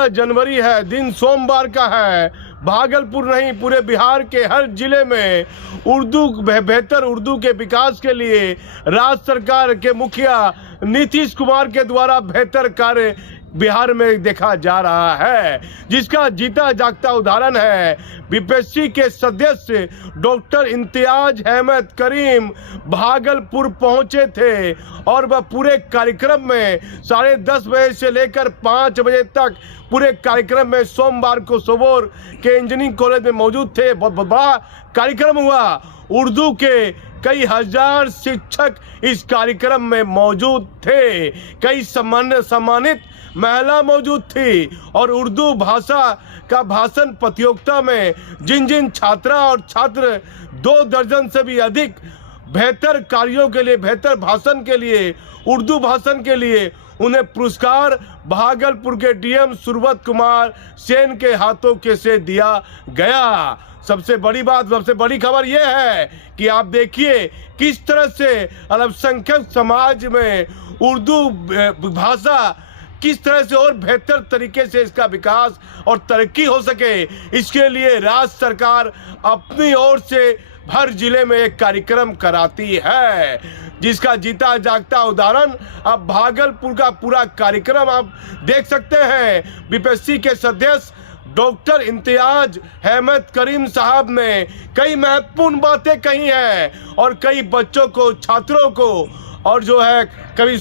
15 जनवरी है, दिन सोमवार का है। भागलपुर नहीं, पूरे बिहार के हर जिले में बेहतर उर्दू के विकास के लिए राज्य सरकार के मुखिया नीतीश कुमार के द्वारा बेहतर कार्य बिहार में देखा जा रहा है, जिसका जीता जागता उदाहरण है बीपीएससी के सदस्य डॉक्टर इम्तियाज अहमद करीम भागलपुर पहुंचे थे और वह पूरे कार्यक्रम में 10:30 बजे से लेकर 5 बजे तक पूरे कार्यक्रम में सोमवार को सोबोर के इंजीनियरिंग कॉलेज में मौजूद थे। बहुत बड़ा कार्यक्रम हुआ। उर्दू के कई हजार शिक्षक इस कार्यक्रम में मौजूद थे, कई सम्मानित महिला मौजूद थी और उर्दू भाषा का भाषण प्रतियोगिता में जिन छात्रा और छात्र 2 दर्जन से भी अधिक बेहतर कार्यों के लिए, बेहतर भाषण के लिए, उर्दू भाषण के लिए उन्हें पुरस्कार भागलपुर के डीएम सुरवत कुमार सेन के हाथों के से दिया गया। सबसे बड़ी बात, सबसे बड़ी खबर यह है कि आप देखिए किस तरह से अल्पसंख्यक समाज में उर्दू भाषा किस तरह से और बेहतर तरीके से इसका विकास और तरक्की हो सके, इसके लिए राज्य सरकार अपनी ओर से हर जिले में एक कार्यक्रम कराती है, जिसका जीता जागता उदाहरण अब भागलपुर का पूरा कार्यक्रम आप देख सकते हैं। बीपीएससी के सदस्य डॉक्टर इम्तियाज अहमद करीम साहब ने कई महत्वपूर्ण बातें कही हैं और कई बच्चों को, छात्रों को, और जो है कभी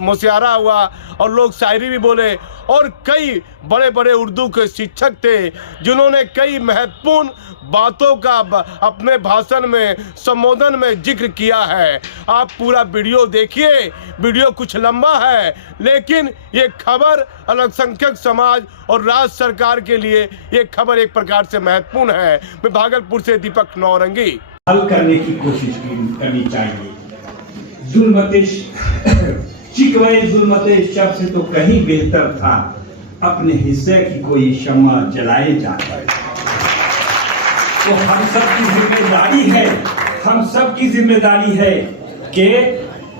मुशियारा हुआ और लोग शायरी भी बोले और कई बड़े बड़े उर्दू के शिक्षक थे जिन्होंने कई महत्वपूर्ण बातों का अपने भाषण में, संबोधन में जिक्र किया है। आप पूरा वीडियो देखिए। वीडियो कुछ लंबा है, लेकिन ये खबर अल्पसंख्यक समाज और राज्य सरकार के लिए ये खबर एक प्रकार से महत्वपूर्ण है। मैं भागलपुर से दीपक नौरंगी। हल करने की कोशिश करनी चाहिए। चिकवई जुल्मते शब्द से तो कहीं बेहतर था अपने हिस्से की कोई शम्मा जलाए जाता है। तो हम सब की जिम्मेदारी है, हम सब की जिम्मेदारी है कि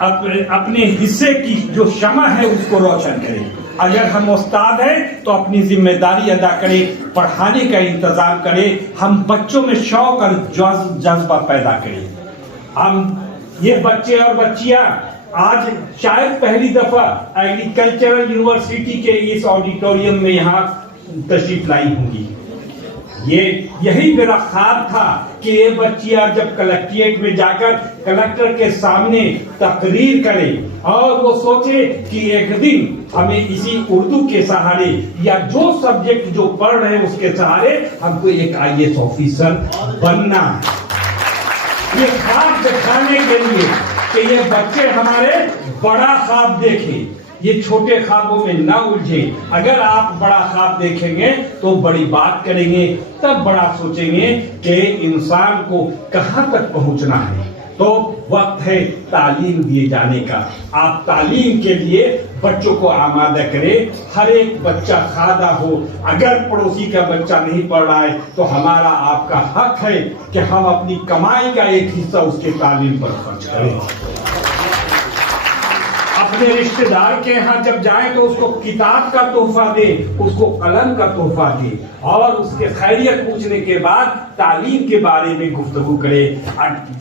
अपने हिस्से की जो शम्मा है उसको रोशन करें। अगर हम उस्ताद हैं तो अपनी जिम्मेदारी अदा करें, पढ़ाने का इंतजाम करें, हम बच्चों में शौक और जज्बा पैदा करें। हम ये बच्चे और बच्चियां आज शायद पहली दफा एग्रीकल्चरल यूनिवर्सिटी के इस ऑडिटोरियम में यहाँ तशरीफ लाई होंगी। यही मेरा ख्वाब था कि ये बच्चियां जब कलेक्ट्रेट में जाकर कलेक्टर के सामने तकरीर करें और वो सोचे कि एक दिन हमें इसी उर्दू के सहारे या जो सब्जेक्ट जो पढ़ रहे हैं उसके सहारे हमको एक IAS ऑफिसर बनना है। ये ख्वाब दिखाने के लिए कि ये बच्चे हमारे बड़ा ख्वाब देखें, ये छोटे ख्वाबों में ना उलझे। अगर आप बड़ा ख्वाब देखेंगे तो बड़ी बात करेंगे, तब बड़ा सोचेंगे कि इंसान को कहां तक पहुंचना है। तो वक्त है तालीम दिए जाने का। आप तालीम के लिए बच्चों को आमादा करें। हर एक बच्चा खादा हो। अगर पड़ोसी का बच्चा नहीं पढ़ रहा है तो हमारा आपका हक है कि हम अपनी कमाई का एक हिस्सा उसके तालीम पर खर्च करें। अपने रिश्तेदार के यहाँ जब जाए तो उसको किताब का तोहफा दे, उसको कलम का तोहफा दे और उसके खैरियत पूछने के बाद तालीम के बारे में गुफ्तगू करे।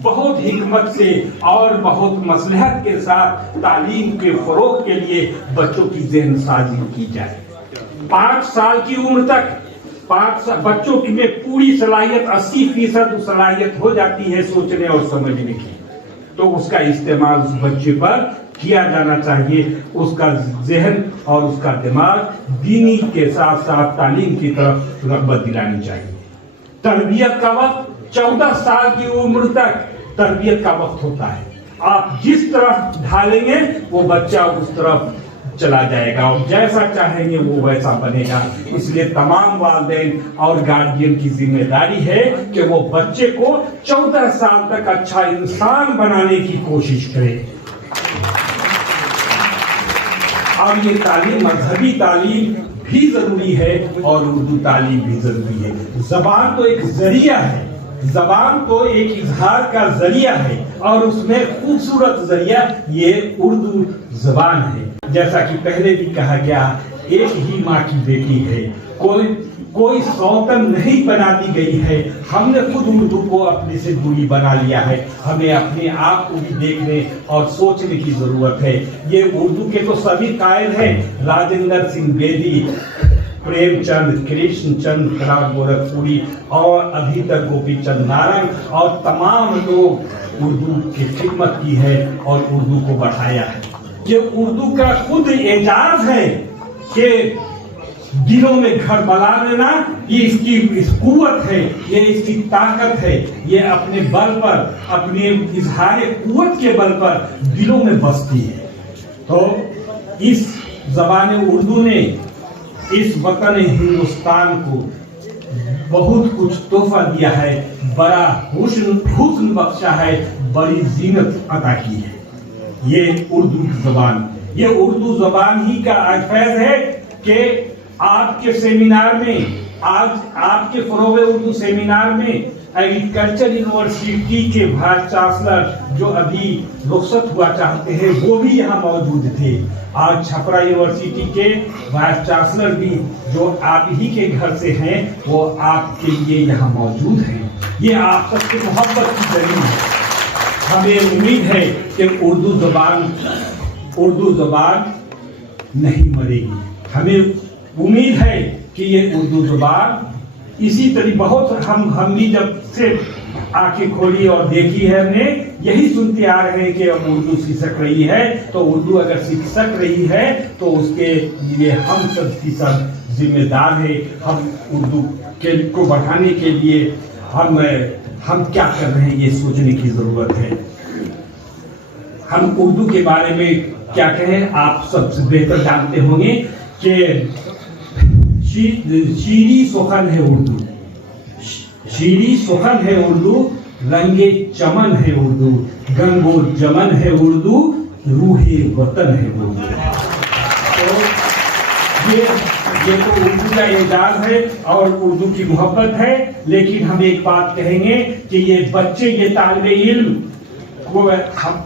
बहुत हिकमत से और बहुत मसलहत के साथ तालीम के फरोग के लिए बच्चों की ज़हन साजी की जाए। 5 साल की उम्र तक बच्चों की में पूरी सलाहियत 80% सलाहियत हो जाती है सोचने और समझने की, तो उसका इस्तेमाल उस बच्चे पर किया जाना चाहिए। उसका ज़हन और उसका दिमाग दीनी के साथ साथ तालीम की तरफ रग़बत दिलानी चाहिए। तरबियत का वक्त 14 साल की उम्र तक तरबियत का वक्त होता है। आप जिस तरफ ढालेंगे वो बच्चा उस तरफ चला जाएगा और जैसा चाहेंगे वो वैसा बनेगा। इसलिए तमाम वालिदैन और गार्जियन की जिम्मेदारी है कि वो बच्चे को 14 साल तक अच्छा इंसान बनाने की कोशिश करें। अब ये तालीम, मजहबी तालीम भी जरूरी है और उर्दू तालीम भी जरूरी है। जबान तो एक जरिया है, जबान तो एक इजहार का जरिया है और उसमें खूबसूरत जरिया ये उर्दू जबान है। जैसा कि पहले भी कहा गया एक ही माँ की बेटी है, कोई सौतन नहीं बना दी गई है। हमने खुद उर्दू को अपने से दूरी बना लिया है। हमें अपने आप को भी देखने और सोचने की जरूरत है। ये उर्दू के तो सभी कायल हैं, राजेंद्र सिंह बेदी, प्रेमचंद, कृष्णचंद गोरखपुरी और अभी तक गोपी चंद नारंग और तमाम लोग उर्दू की खिदमत की है और उर्दू को बढ़ाया है। ये उर्दू का खुद एजाज है कि दिलों में घर बना लेना, ये इसकी कुव्वत है, ये इसकी ताकत है। ये अपने बल पर, अपने इजहार कुव्वत के बल पर दिलों में बसती है। तो इस ज़बान उर्दू ने इस वतन हिंदुस्तान को बहुत कुछ तोहफा दिया है, बड़ा हुस्न बख्शा है, बड़ी जीनत अता की है। ये उर्दू ज़बान, ये उर्दू ज़बान ही का फैज़ है कि आपके सेमिनार में, आज आपके फरोग उर्दू सेमिनार में एग्रीकल्चर यूनिवर्सिटी के वाइस चांसलर जो अभी रुखसत हुआ चाहते हैं वो भी यहाँ मौजूद थे। आज छपरा यूनिवर्सिटी के वाइस चांसलर भी जो आप ही के घर से हैं वो आपके लिए यहाँ मौजूद हैं। ये आप सबके मोहब्बत की दलील है। हमें उम्मीद है कि उर्दू ज़बान नहीं मरेगी। हमें उम्मीद है कि ये उर्दू ज़बान इसी तरह बहुत हम भी जब से आंखें खोली और देखी है, हमने यही सुनते आ रहे हैं कि अब उर्दू सिसक रही है। तो उर्दू अगर सिसक रही है तो उसके लिए हम सब जिम्मेदार है। हम उर्दू को बढ़ाने के लिए हम क्या कर रहे हैं ये सोचने की जरूरत है। हम उर्दू के बारे में क्या कहें, आप सबसे बेहतर जानते होंगे कि शीरी सुखन है उर्दू, शीरी सुखन है उर्दू, रंगे चमन है उर्दू, गंगो जमन है उर्दू, रूहे वतन है उर्दू। तो ये तो उर्दू का एजाज है और उर्दू की मोहब्बत है। लेकिन हम एक बात कहेंगे कि ये बच्चे, ये तालिबे इल्म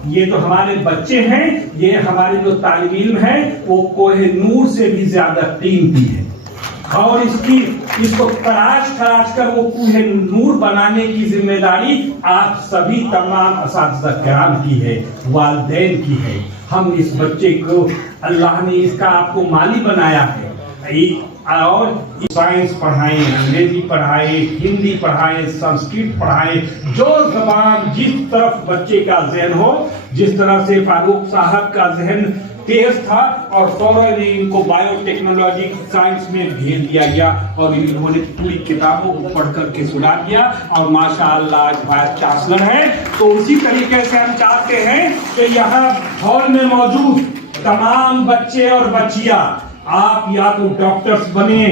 ये तो हमारे बच्चे हैं, ये हमारे जो तालिबे इल्म है वो कोहे नूर से भी ज्यादा कीमती है और इसको तराश कर वो कोहे नूर बनाने की जिम्मेदारी आप सभी तमाम असातिज़ा किराम की है, वालिदैन की है। हम इस बच्चे को, अल्लाह ने इसका आपको माली बनाया है और साइंस पढ़ाएं, अंग्रेजी पढ़ाएं, हिंदी पढ़ाएं, संस्कृत पढ़ाएं, जो ज़बान जिस तरफ बच्चे का ज़हन हो। जिस तरह से फारूक साहब का ज़हन तेज था और फौरन इनको बायोटेक्नोलॉजी साइंस में भेज दिया गया और इन्होंने पूरी किताबों को पढ़ करके सुना दिया और माशाअल्लाह आज वाइस चांसलर है। तो उसी तरीके से हम चाहते हैं कि यहाँ हॉल में मौजूद तमाम बच्चे और बच्चियां, आप या तो डॉक्टर्स बने,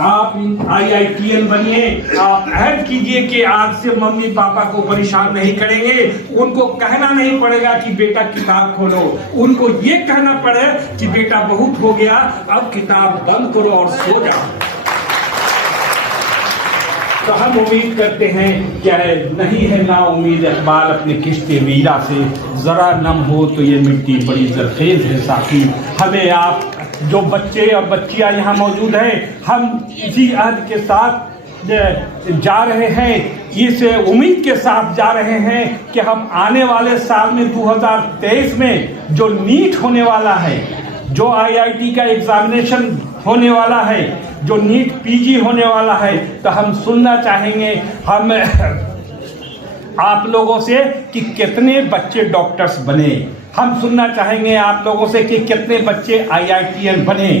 आप IITN बनिए। आप अहद कीजिए कि आज से मम्मी पापा को परेशान नहीं करेंगे। उनको कहना नहीं पड़ेगा कि बेटा किताब खोलो, उनको ये कहना पड़े कि बेटा बहुत हो गया, अब किताब बंद करो और सो जाओ। तो हम उम्मीद करते हैं क्या है, नहीं है ना उम्मीद इकबाल अपने किश्ते वीरा से, जरा नम हो तो ये मिट्टी बड़ी जरखेज है साथी। हमें आप जो बच्चे और बच्चियां यहाँ मौजूद हैं, हम इसी अहद के साथ जा रहे हैं, इस उम्मीद के साथ जा रहे हैं कि हम आने वाले साल में 2023 में जो नीट होने वाला है, जो IIT का एग्जामिनेशन होने वाला है, जो नीट PG होने वाला है, तो हम सुनना चाहेंगे हम आप लोगों से कि कितने बच्चे डॉक्टर्स बने। हम सुनना चाहेंगे आप लोगों से कि कितने बच्चे IITN बने।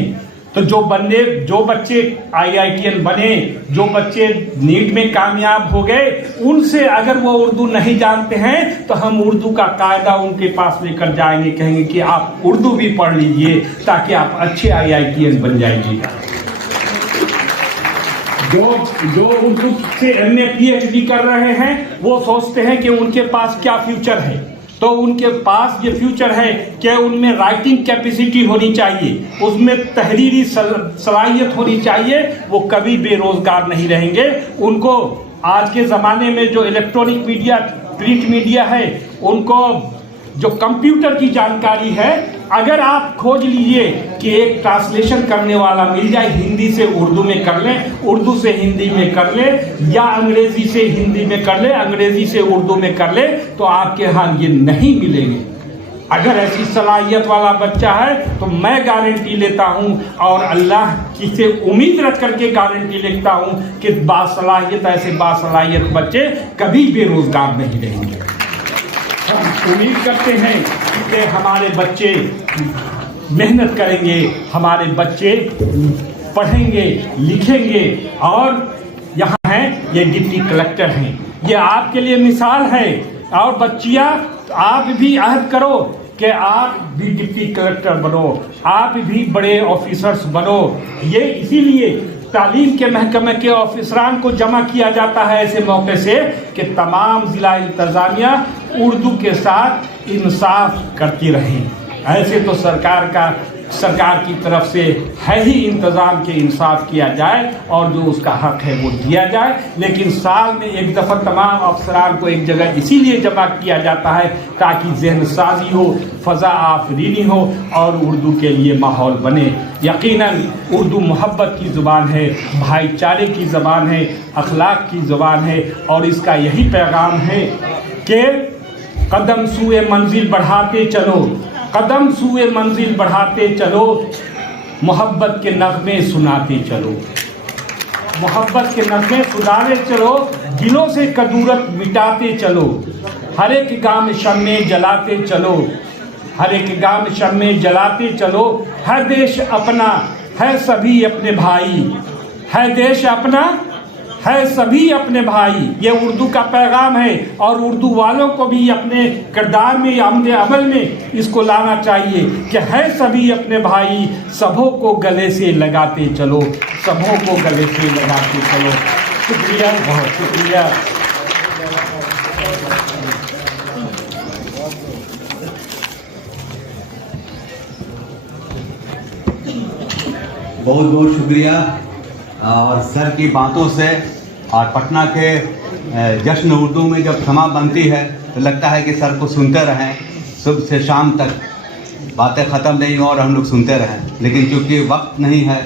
तो जो बच्चे IITN बने, जो बच्चे नीट में कामयाब हो गए, उनसे अगर वो उर्दू नहीं जानते हैं तो हम उर्दू का कायदा उनके पास लेकर जाएंगे, कहेंगे कि आप उर्दू भी पढ़ लीजिए ताकि आप अच्छे IITN बन जाएंगे। जो उर्दू से MA PhD कर रहे हैं वो सोचते हैं कि उनके पास क्या फ्यूचर है, तो उनके पास ये फ्यूचर है कि उनमें राइटिंग कैपेसिटी होनी चाहिए, उसमें तहरीरी सलाहियत होनी चाहिए, वो कभी बेरोजगार नहीं रहेंगे। उनको आज के ज़माने में जो इलेक्ट्रॉनिक मीडिया, प्रिंट मीडिया है, उनको जो कंप्यूटर की जानकारी है, अगर आप खोज लीजिए कि एक ट्रांसलेशन करने वाला मिल जाए, हिंदी से उर्दू में कर लें, उर्दू से हिंदी में कर ले, या अंग्रेजी से हिंदी में कर ले, अंग्रेजी से उर्दू में कर ले, तो आपके यहाँ ये नहीं मिलेंगे। अगर ऐसी सलाहियत वाला बच्चा है तो मैं गारंटी लेता हूं और अल्लाह की से उम्मीद रख करके गारंटी लेता हूं कि बासलाहियत, ऐसे बासलाहियत बच्चे कभी बेरोजगार नहीं रहेंगे। हम उम्मीद करते हैं कि हमारे बच्चे मेहनत करेंगे, हमारे बच्चे पढ़ेंगे, लिखेंगे, और यहाँ हैं ये डिप्टी कलेक्टर हैं, ये आपके लिए मिसाल है। और बच्चियाँ, आप भी अहद करो कि आप भी डिप्टी कलेक्टर बनो, आप भी बड़े ऑफिसर्स बनो। ये इसीलिए तालीम के महकमे के ऑफिसरान को जमा किया जाता है ऐसे मौके से कि तमाम ज़िला इंतज़ामिया उर्दू के साथ इंसाफ करती रहें। ऐसे तो सरकार की तरफ से है ही इंतज़ाम के इंसाफ किया जाए और जो उसका हक है वो दिया जाए, लेकिन साल में एक दफ़ा तमाम अफसरान को एक जगह इसीलिए जमा किया जाता है ताकि जहन साजी हो, फ़ज़ा आफरीनी हो और उर्दू के लिए माहौल बने। यकीनन उर्दू मोहब्बत की ज़ुबान है, भाईचारे की ज़बान है, अखलाक की ज़ुबान है, और इसका यही पैगाम है कि कदम सूए मंजिल बढ़ाते चलो, कदम सूए मंजिल बढ़ाते चलो, मोहब्बत के नगमे सुनाते चलो, मोहब्बत के नगमे सुनाते चलो, दिलों से कदूरत मिटाते चलो, हर एक गाँव में शम्मे जलाते चलो, हर एक गाँव में शम्मे जलाते चलो। है देश अपना, है सभी अपने भाई, है देश अपना, है सभी अपने भाई। ये उर्दू का पैगाम है और उर्दू वालों को भी अपने किरदार में, अमल में इसको लाना चाहिए कि है सभी अपने भाई, सबों को गले से लगाते चलो, सबों को गले से लगाते चलो। शुक्रिया, बहुत शुक्रिया। बहुत बहुत शुक्रिया। और सर की बातों से और पटना के जश्न उर्दू में जब समा बनती है तो लगता है कि सर को सुनते रहें, सुबह से शाम तक बातें ख़त्म नहीं हो और हम लोग सुनते रहें, लेकिन क्योंकि वक्त नहीं है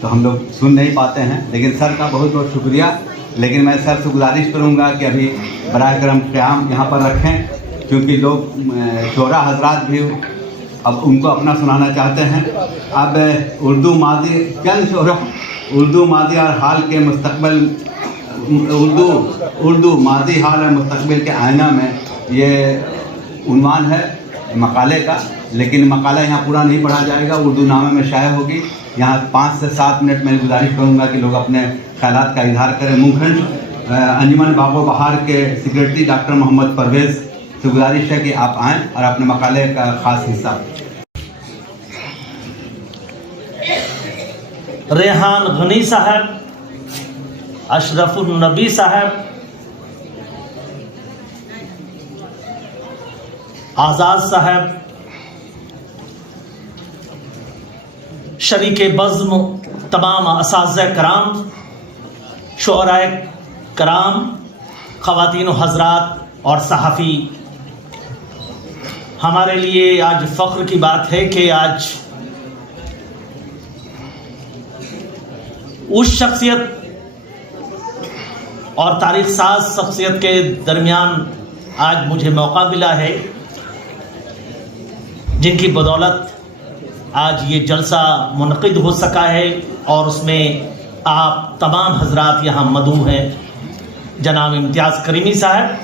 तो हम लोग सुन नहीं पाते हैं। लेकिन सर का बहुत बहुत शुक्रिया। लेकिन मैं सर से गुजारिश करूंगा कि अभी बराए करम क़याम यहाँ पर रखें, क्योंकि लोग शोरा हजरात भी अब उनको अपना सुनाना चाहते हैं। अब उर्दू मादी और हाल के मुस्तकबिल, उर्दू मादी हाल और मुस्तकबिल के आईना में ये उन्वान है मकाले का। लेकिन मकाला यहाँ पूरा नहीं पढ़ा जाएगा, उर्दू नामे में शाये होगी। यहाँ 5 से 7 मिनट में गुजारिश करूँगा कि लोग अपने ख्यालात का इजहार करें। मुखरंज अंजुमन बागो बहार के सेक्रेटरी डॉक्टर मोहम्मद परवेज़ से गुजारिश है कि आप आएँ और अपने मकाले का ख़ास हिस्सा। रेहान गनी साहब, अशरफुल नबी साहब, आज़ाद साहब, शरीके बज़्म तमाम असातिज़ा कराम, शुअराए कराम, ख़वातीन हज़रात और सहाफ़ी, हमारे लिए आज फ़ख्र की बात है कि आज उस शख्सियत और तारीख़ साज शख्सियत के दरमियान आज मुझे मौका मिला है जिनकी बदौलत आज ये जलसा मुनक़िद हो सका है और उसमें आप तमाम हजरात यहाँ मदऊ हैं। जनाब इम्तियाज़ करीमी साहब,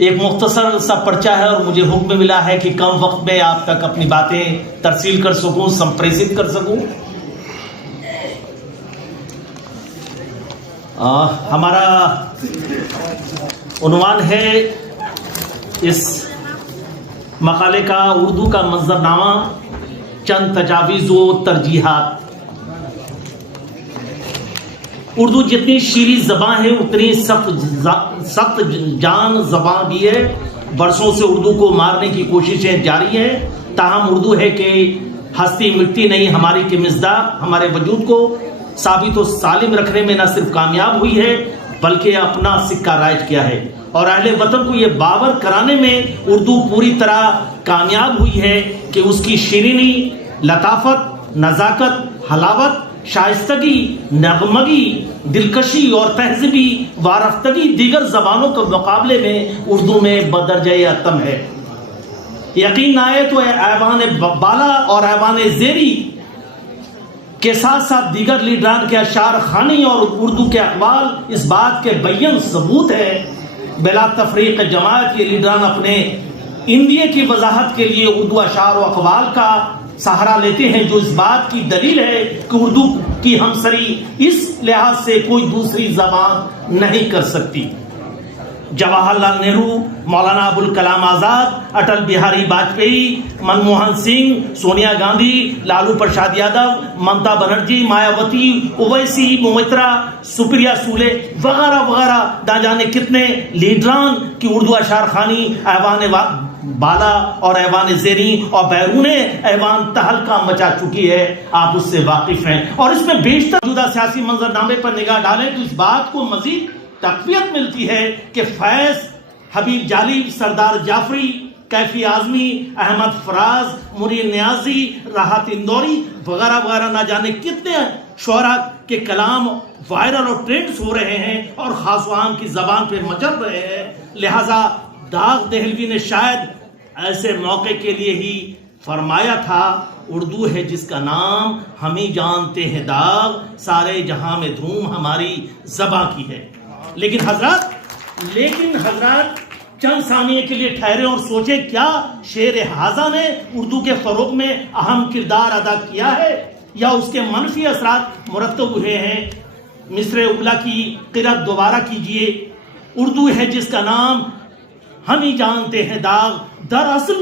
एक मुख्तसर सा पर्चा है और मुझे हुक्म मिला है कि कम वक्त में आप तक अपनी बातें तरसील कर सकूं, संप्रेषित कर सकूं। हमारा उन्वान है इस मकाले का उर्दू का मंजरनामा, चंद तजावीज़ व तरजीहात। उर्दू जितनी शीरी ज़बान है उतनी सख्त जान ज़बान भी है। बरसों से उर्दू को मारने की कोशिशें जारी हैं, ताहम उर्दू है कि हस्ती मिटती नहीं हमारी के मिज़दाक़ हमारे वजूद को साबित और सालिम रखने में न सिर्फ कामयाब हुई है بلکہ اپنا سکہ رائج کیا ہے، اور اہل وطن کو یہ باور کرانے میں اردو پوری طرح کامیاب ہوئی ہے کہ اس کی شیرینی، لطافت، نزاکت، حلاوت، شائستگی، نغمگی، دلکشی اور تہذیبی وارفتگی دیگر زبانوں کے مقابلے میں اردو میں بدرجہ اتم ہے۔ یقین آئے تو ایوان بالا اور ایوان زیری کے ساتھ ساتھ دیگر لیڈران کے اشعار خوانی اور اردو کے اقوال اس بات کے بیان ثبوت ہے۔ بلا تفریق جماعت یہ لیڈران اپنے اندیے کی وضاحت کے لیے اردو اشعار و اقوال کا سہارا لیتے ہیں، جو اس بات کی دلیل ہے کہ اردو کی ہمسری اس لحاظ سے کوئی دوسری زبان نہیں کر سکتی۔ جواہر لال نہرو، مولانا ابوالکلام آزاد، اٹل بہاری واجپئی، منموہن سنگھ، سونیا گاندھی، لالو پرساد یادو، ممتا بنرجی، مایاوتی، اویسی، مومترا، سپریا سولے وغیرہ وغیرہ نہ جانے کتنے لیڈران کی اردو اشعار خوانی ایوان بالا اور ایوان زیریں اور بیرون ایوان تہلکہ مچا چکی ہے، آپ اس سے واقف ہیں۔ اور اس میں بیشتر موجودہ سیاسی منظرنامے پر نگاہ ڈالیں تو اس بات کو مزید تقویت ملتی ہے کہ فیض، حبیب جالیب، سردار جعفری، کیفی اعظمی، احمد فراز، منیر نیازی، راحت اندوری وغیرہ وغیرہ نہ جانے کتنے شعراء کے کلام وائرل اور ٹرینڈز ہو رہے ہیں اور خاص و عام کی زبان پہ مچل رہے ہیں۔ لہذا داغ دہلوی نے شاید ایسے موقع کے لیے ہی فرمایا تھا، اردو ہے جس کا نام ہم ہی جانتے ہیں داغ، سارے جہاں میں دھوم ہماری زباں کی ہے۔ لیکن حضرات چند ثانیے کے لیے ٹھہرے اور سوچے، کیا شعر حاضہ نے اردو کے فروغ میں اہم کردار ادا کیا ہے یا اس کے منفی اثرات مرتب ہوئے ہیں؟ مصر اولا کی قرأت دوبارہ کیجئے، اردو ہے جس کا نام ہم ہی جانتے ہیں داغ۔ دراصل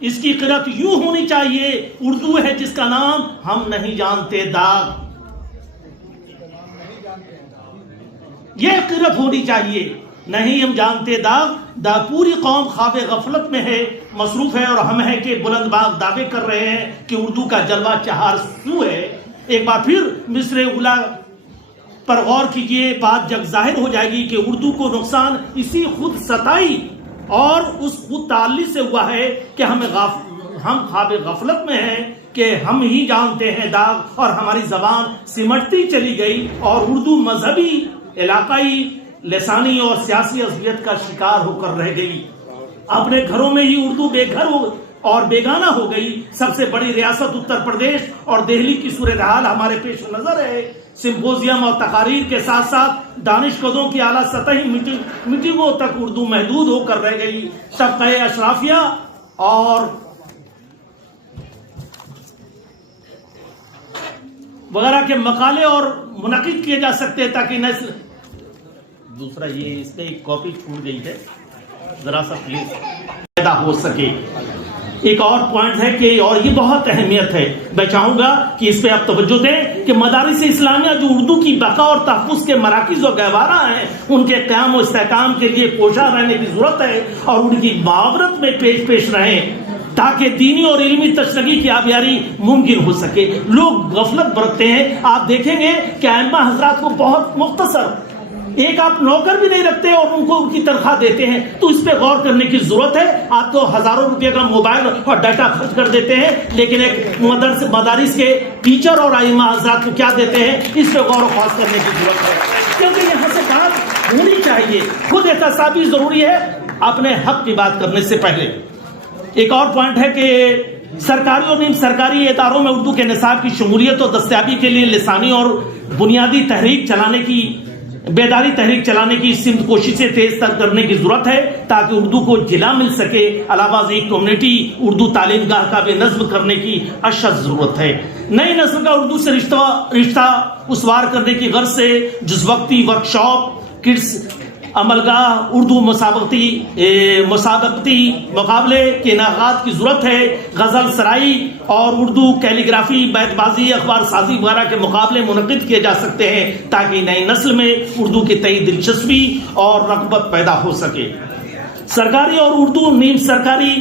اس کی قرأت یوں ہونی چاہیے، اردو ہے جس کا نام ہم نہیں جانتے داغ۔ یہ قرأت ہونی چاہیے، نہیں ہم جانتے داغ۔ پوری قوم خواب غفلت میں ہے، مصروف ہے، اور ہم ہے کہ بلند باغ دعوے کر رہے ہیں کہ اردو کا جلوہ چہار سو ہے۔ ایک بار پھر مصر اولا پر غور کیجئے، بات جگ ظاہر ہو جائے گی کہ اردو کو نقصان اسی خود ستائی اور اس خود تعلی سے ہوا ہے کہ ہم خواب غفلت میں ہیں کہ ہم ہی جانتے ہیں داغ، اور ہماری زبان سمٹتی چلی گئی اور اردو مذہبی، علاقائی، لسانی اور سیاسی عصبیت کا شکار ہو کر رہ گئی۔ اپنے گھروں میں ہی اردو بے گھر اور بیگانہ ہو گئی۔ سب سے بڑی ریاست اتر پردیش اور دہلی کی صورتحال ہمارے پیش نظر ہے۔ سمپوزیم اور تقاریر کے ساتھ ساتھ دانشکدوں کی اعلیٰ سطحی میٹنگوں تک اردو محدود ہو کر رہ گئی۔ طبقہ اشرافیہ اور وغیرہ کے مقالے اور منعقد کیے جا سکتے ہیں تاکہ نسل دوسرا یہ اس پہ ایک کاپی چھوٹ گئی ہے، ذرا سا پلیز پیدا ہو سکے۔ ایک اور پوائنٹ ہے کہ اور یہ بہت اہمیت ہے، میں چاہوں گا کہ اس پہ آپ توجہ دیں کہ مدارس اسلامیہ جو اردو کی بقا اور تحفظ کے مراکز و گہوارہ ہیں، ان کے قیام و استحکام کے لیے کوشاں رہنے کی ضرورت ہے اور ان کی معاورت میں پیش رہیں تاکہ دینی اور علمی تشنگی کی آبیاری ممکن ہو سکے۔ لوگ غفلت برتتے ہیں، آپ دیکھیں گے کہ ائمہ حضرات کو بہت مختصر، ایک آپ نوکر بھی نہیں رکھتے اور ان کو ان کی تنخواہ دیتے ہیں، تو اس پہ غور کرنے کی ضرورت ہے۔ آپ تو ہزاروں روپے کا موبائل اور ڈیٹا خرچ کر دیتے ہیں، لیکن ایک مدارس کے ٹیچر اور ائمہ حضرات کو کیا دیتے ہیں، اس پہ غور و خوض کرنے کی ضرورت ہے، کیونکہ یہاں سے بات ہونی چاہیے۔ خود احتسابی ضروری ہے اپنے حق کی بات کرنے سے پہلے۔ ایک اور پوائنٹ ہے کہ سرکاری اور نیم سرکاری اداروں میں اردو کے نصاب کی شمولیت اور دستیابی کے لیے لسانی اور بنیادی بیداری تحریک چلانے کی سمت کوششیں تیز تر کرنے کی ضرورت ہے تاکہ اردو کو جلا مل سکے۔ علاوہ ازیں کمیونٹی اردو تعلیم گاہ کا بھی نظم کرنے کی اشد ضرورت ہے۔ نئی نسل کا اردو سے رشتہ استوار کرنے کی غرض سے جز وقتی ورکشاپ، کڈس عملگاہ، اردو مسابقتی مقابلے کے انعقاد کی ضرورت ہے۔ غزل سرائی اور اردو کیلیگرافی، بیت بازی، اخبار سازی وغیرہ کے مقابلے منعقد کیے جا سکتے ہیں تاکہ نئی نسل میں اردو کی تئیں دلچسپی اور رغبت پیدا ہو سکے۔ سرکاری اور اردو نیم سرکاری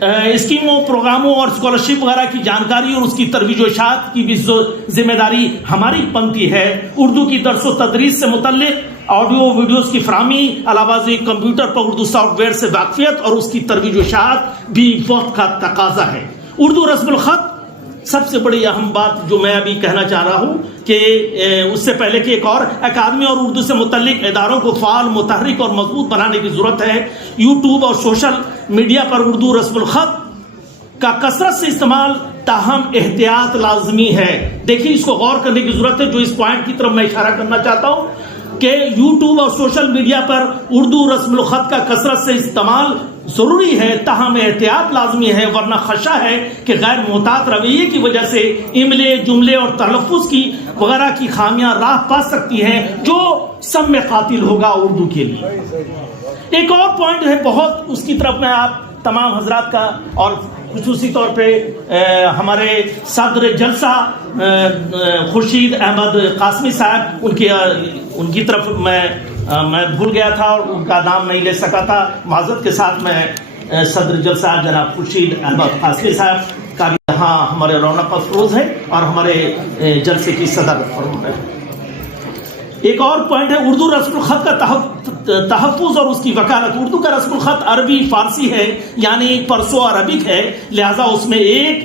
اسکیموں پروگراموں اور اسکالرشپ وغیرہ کی جانکاری اور اس کی ترویج و اشاعت کی بھی ذمہ داری ہماری بنتی ہے. اردو کی درس و تدریس سے متعلق آڈیو ویڈیوز کی فراہمی علاوہ ازیں computer per Urdu soft where سے واقفیت اور اس کی ترویج و اشاعت بھی وقت کا تقاضا ہے. اردو رسم الخط سب سے بڑی اہم بات جو میں ابھی کہنا چاہ رہا ہوں کہ اس سے پہلے کہ ایک اور اکادمی اور اردو سے متعلق اداروں کو فعال متحرک اور مضبوط بنانے کی ضرورت ہے. یوٹیوب اور سوشل میڈیا پر اردو رسم الخط کا کثرت سے استعمال تاہم احتیاط لازمی ہے. دیکھیے اس کو غور کرنے کی ضرورت ہے. جو اس پوائنٹ کی طرف میں اشارہ کرنا چاہتا ہوں کہ یوٹیوب اور سوشل میڈیا پر اردو رسم الخط کا کثرت سے استعمال ضروری ہے تاہم احتیاط لازمی ہے، ورنہ خدشہ ہے کہ غیر محتاط رویے کی وجہ سے املے جملے اور تلفظ کی وغیرہ کی خامیاں راہ پا سکتی ہیں جو سم میں قاتل ہوگا اردو کے لیے. ایک اور پوائنٹ ہے بہت، اس کی طرف میں آپ تمام حضرات کا اور خصوصی طور پہ ہمارے صدر جلسہ خورشید احمد قاسمی صاحب ان کی طرف میں بھول گیا تھا اور ان کا نام نہیں لے سکا تھا. معذرت کے ساتھ میں صدر جلسہ جناب خورشید احمد قاسمی صاحب کا بھی یہاں ہمارے رونق افروز ہے اور ہمارے جلسے کی صدر. ایک اور پوائنٹ ہے اردو رسم الخط کا تحفظ اور اس کی وکالت. اردو کا رسم الخط عربی فارسی ہے یعنی پرسو عربک ہے، لہذا اس میں ایک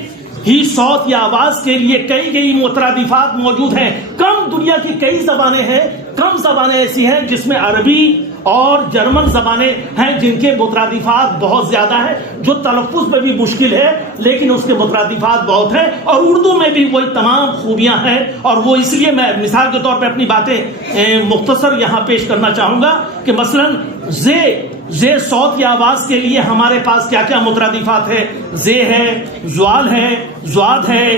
ہی صوت یا آواز کے لیے کئی مترادفات موجود ہیں. کم دنیا کی کئی زبانیں ہیں، کم زبانیں ایسی ہیں جس میں عربی اور جرمن زبانیں ہیں جن کے مترادفات بہت زیادہ ہیں، جو تلفظ میں بھی مشکل ہے لیکن اس کے مترادفات بہت ہیں. اور اردو میں بھی وہی تمام خوبیاں ہیں، اور وہ اس لیے میں مثال کے طور پہ اپنی باتیں مختصر یہاں پیش کرنا چاہوں گا کہ مثلا زے صوت یا آواز کے لیے ہمارے پاس کیا کیا مترادفات ہے. زے ہے، زوال ہے، زواد ہے،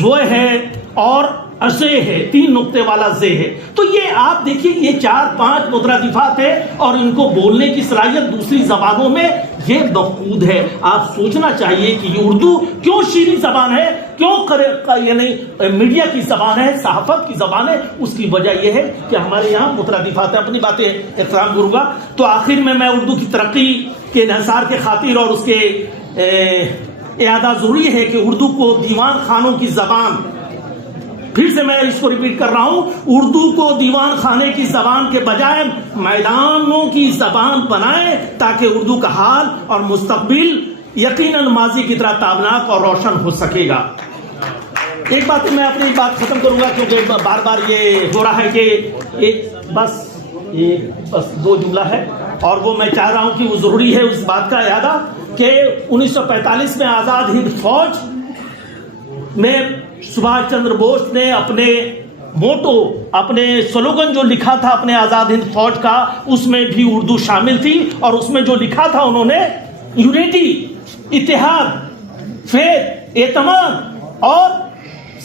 زوے ہے اور ازے ہے، 3 نقطے والا زے ہے. تو یہ آپ دیکھیے یہ 4-5 مترادفات ہے اور ان کو بولنے کی صلاحیت دوسری زبانوں میں یہ مفقود ہے. آپ سوچنا چاہیے کہ یہ اردو کیوں شیریں زبان ہے، کیوں یعنی میڈیا کی زبان ہے، صحافت کی زبان ہے. اس کی وجہ یہ ہے کہ ہمارے یہاں مترادفات ہیں. اپنی باتیں احترام کروں گا. تو آخر میں اردو کی ترقی کے انحصار کے خاطر اور اس کے اعادہ ضروری ہے کہ اردو کو دیوان خانوں کی زبان، پھر سے میں اس کو ریپیٹ کر رہا ہوں، اردو کو دیوان خانے کی زبان کے بجائے میدانوں کی زبان بنائیں تاکہ اردو کا حال اور مستقبل یقیناً ماضی کی طرح تابناک اور روشن ہو سکے گا. ایک بات میں اپنی بات ختم کروں گا کیونکہ بار بار یہ ہو رہا ہے کہ بس 2 جملہ ہے اور وہ میں چاہ رہا ہوں کہ وہ ضروری ہے اس بات کا اعادہ کہ 1945 میں آزاد ہند فوج میں سبھاش چندر بوس نے اپنے موٹو، اپنے سلوگن جو لکھا تھا اپنے آزاد ہند فوج کا، اس میں بھی اردو شامل تھی. اور اس میں جو لکھا تھا انہوں نے یونٹی، اتحاد، فیتھ، اعتماد اور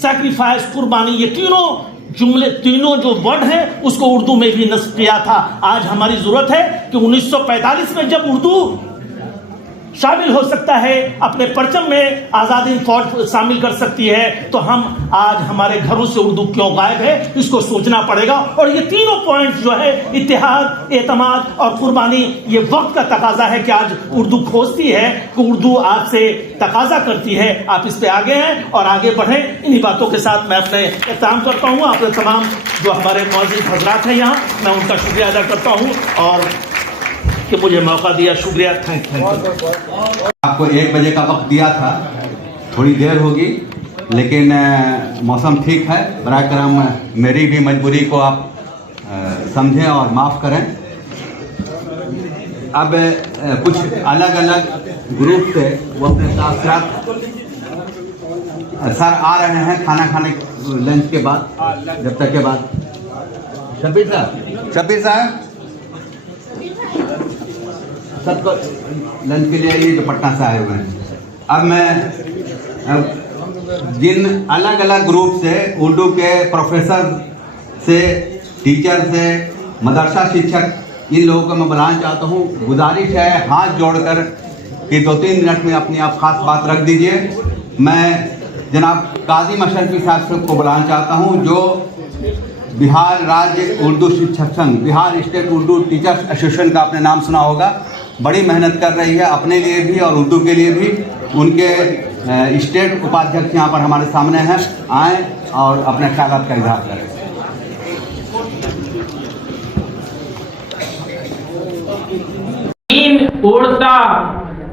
سیکریفائس، قربانی، یہ تینوں جو ورڈ ہیں اس کو اردو میں بھی نصب کیا تھا. آج ہماری ضرورت ہے کہ 1945 میں جب اردو شامل ہو سکتا ہے، اپنے پرچم میں آزاد ہند فوج شامل کر سکتی ہے، تو ہم آج ہمارے گھروں سے اردو کیوں غائب ہے اس کو سوچنا پڑے گا. اور یہ تینوں پوائنٹ جو ہے اتحاد، اعتماد اور قربانی، یہ وقت کا تقاضا ہے کہ آج اردو کھوجتی ہے، کہ اردو آپ سے تقاضا کرتی ہے آپ اس پہ آگے ہیں اور آگے بڑھیں. انہی باتوں کے ساتھ میں اپنے احترام کرتا ہوں. آپ تمام جو ہمارے معزز حضرات ہیں یہاں، میں ان کا شکریہ ادا کرتا ہوں اور کہ مجھے موقع دیا. شکریہ. Thank you. آپ کو 1 بجے کا وقت دیا تھا، تھوڑی دیر ہوگی لیکن موسم ٹھیک ہے. براہ کرم میری بھی مجبوری کو آپ سمجھیں اور معاف کریں. اب کچھ الگ گروپ سے وہ اپنے تاثرات سر آ رہے ہیں کھانا کھانے لنچ کے بعد، جب تک کے بعد. شبیر صاحب سب کو لنچ کے لیے آئیے جو پٹنہ سے آئے ہوئے ہیں. اب میں جن الگ گروپ سے اردو کے پروفیسر سے، ٹیچر سے، مدرسہ شکشک، ان لوگوں کو میں بلانا چاہتا ہوں. گزارش ہے ہاتھ جوڑ کر کہ 2-3 منٹ میں اپنی آپ خاص بات رکھ دیجئے. میں جناب قاضی مشرفی صاحب کو بلانا چاہتا ہوں جو بہار راجیہ اردو شکشک سنگھ، بہار اسٹیٹ اردو ٹیچرس ایسوسیشن کا آپ نے نام سنا ہوگا. बड़ी मेहनत कर रही है अपने लिए भी और उर्दू के लिए भी। उनके स्टेट उपाध्यक्ष यहाँ पर हमारे सामने हैं, आए और अपने ख्यालात का इजहार करें। उड़ता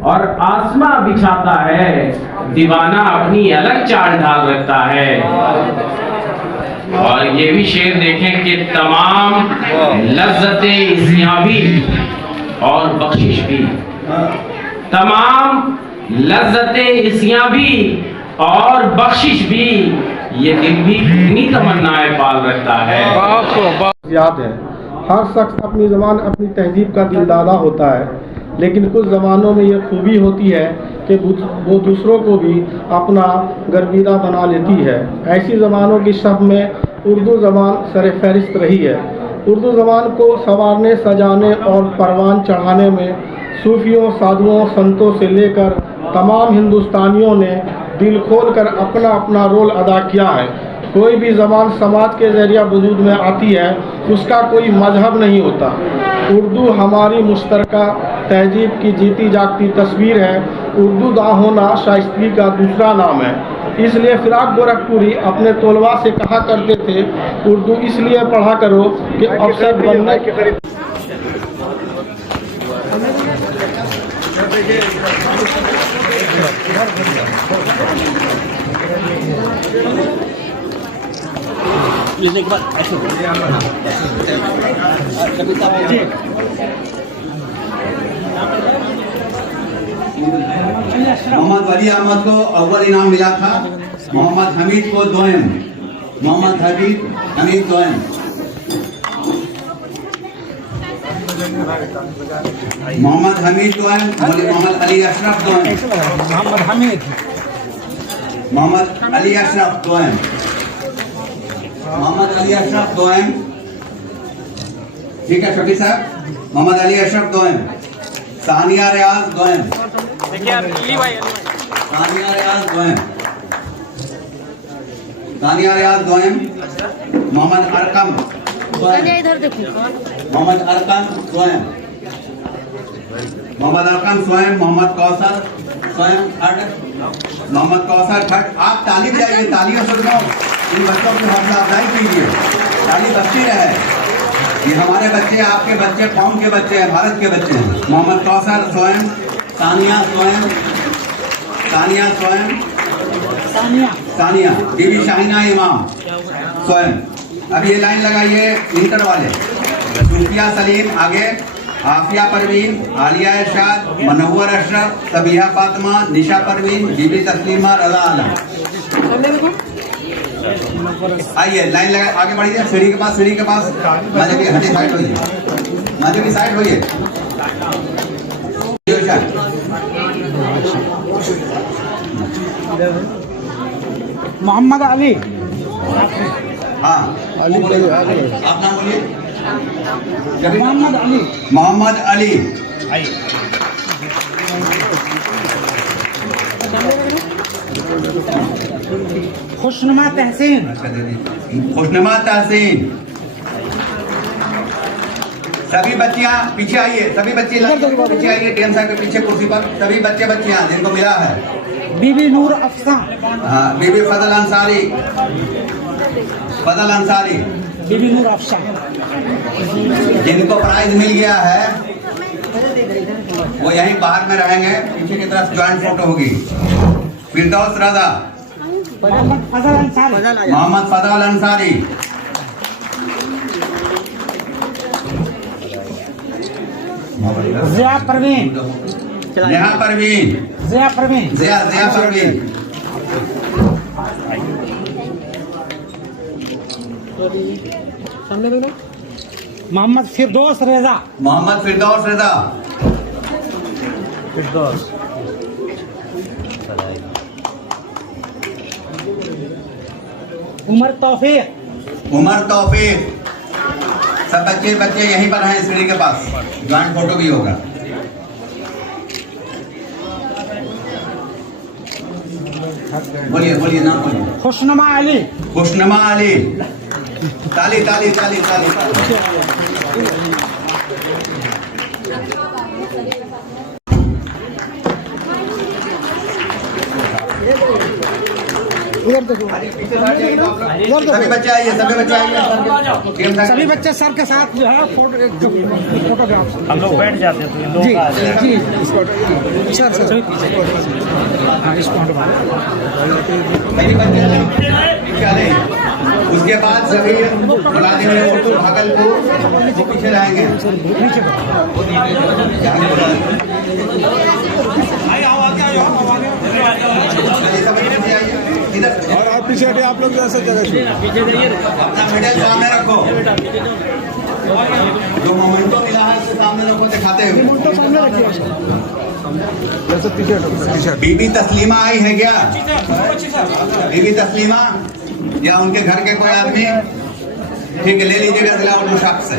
और आसमां बिछाता है, दीवाना अपनी अलग चाल ढाल रखता है। और ये भी शेर देखें कि तमाम लज्जतें इस्याबी और बख्शिश भी, तमाम लज्जतें इस्याबी और बख्शिश भी, ये दिल भी कितनी तमन्नाएं पाल रखता है। याद है, हर शख्स अपनी ज़बान अपनी तहजीब का दिलदादा होता है, लेकिन कुछ ज़बानों में यह खूबी होती है कि वो दूसरों को भी अपना गर्विदा बना लेती है। ऐसी ज़बानों की शब में उर्दू ज़बान सरफ़हरिस्त रही है। उर्दू ज़बान को संवारने, सजाने और परवान चढ़ाने में सूफियों, साधुओं, संतों से लेकर तमाम हिंदुस्तानियों ने दिल खोल कर अपना अपना रोल अदा किया है। कोई भी ज़बान समाज के ज़रिए वजूद में आती है, उसका कोई मजहब नहीं होता। उर्दू हमारी मुश्तरका तहजीब की जीती जागती तस्वीर है। उर्दू दा होना शाइस्तगी का दूसरा नाम है। इसलिए फिराक गोरखपुरी अपने तोलवा से कहा करते थे, उर्दू इसलिए पढ़ा करो कि अफसर बनने के करीब। मोहम्मद वली अहमद को अव्वल इनाम मिला था, मोहम्मद हमीद को दोयम, मोहम्मद हमीद दोयम, मोहम्मद हमीद दोयम, मोहम्मद अली अशरफ दोयम, मोहम्मद अली अशरफ दोयम, मोहम्मद अली अशरफ दोयम। ठीक है शफी साहब, मोहम्मद अली अशरफ दोयम, सानिया रियाज दोयम, सानिया रियाज दोयम, सानिया रियाज दोयम, मोहम्मद अरकम दोयम, मोहम्मद अरकम दोयम, मोहम्मद अरकम स्वयं, मोहम्मद कौसर स्वयं थर्ड, मोहम्मद कौसर थर्ड। आप ताली बजाइए, तालियों से इन बच्चों की हौसला अफजाई कीजिए, ताली बच्ची रहे। ये हमारे बच्चे, आपके बच्चे, कौम के बच्चे हैं, भारत के बच्चे हैं। मोहम्मद कौसर स्वयं, सानिया स्वयं, सानिया स्वयं, सानिया, बीबी शाहिना इमाम स्वयं। अब ये लाइन लगाइए इंटर वाले, सुल्फिया सलीम आगे, आफिया परवीन, आलिया इरशाद, मनव्वर अशरफ, सबीहा फातिमा, निशा परवीन, बीबी तस्लीमा, रजा आलम। आइए लाइन लगा, आगे बढ़िए, सीढ़ी के पास, सीढ़ी के पास। माजे की हटी साइड होइए, माजे की साइड होइए। मोहम्मद अली। हाँ आप नाम बोलिए। मोहम्मद अली। मोहम्मद अली। खुशनुमा तहसीन। खुशनुमा तहसीन। सभी बच्चियां पीछे आइए, सभी बच्चे पीछे आइए, डीएम साहब के पीछे कुर्सी पर। सभी बच्चे बच्चियां जिनको मिला है। बीबी नूर अफसा। हाँ, बीबी फजल अंसारी, फजल अंसारी, बीबी नूर अफसा। जिनको प्राइज मिल गया है वो यहीं बाहर में रहेंगे, पीछे की तरफ ज्वाइंट फोटो होगी। फिरदौस रजा, मोहम्मद फजल अंसारी, मोहम्मद फजल अंसारी, जिया परवीन, नेहा परवीन, जिया परवीन, जिया परवीन, मोहम्मद फिरदौस रेजा, मोहम्मद फिरदौस रजा, उमर तौफीक, उमर तौफीक। सब बच्चे बच्चे यहीं पर हैं सीढ़ी के पास, ज्वाइंट फोटो भी होगा। बोलिए बोलिए नाम बोलिए। खुशनुमा अली, खुशनुमा अली। ताली ताली ताली ताली, ताली। सभी बच्चे आइए सभी बच्चे सर के साथ जो है फोटोग्राफ हम लोग बैठ जाते हैं तो इन जी जी सर सर हाँ इसको उसके बाद सभी व्लादिमीर उर्दू भागलपुर वो पीछे रहेंगे और आप पीछे हटिए, आप लोग ऐसा जगह अपना मेडल सामने रखो, जो मोमेंटो मिला है उसके सामने रखो, दिखाते हुए बीबी तस्लीमा आई है क्या? बीबी तस्लीमा या उनके घर के कोई आदमी? ठीक है, ले लीजिएगा जिला उर्दू शख्स से।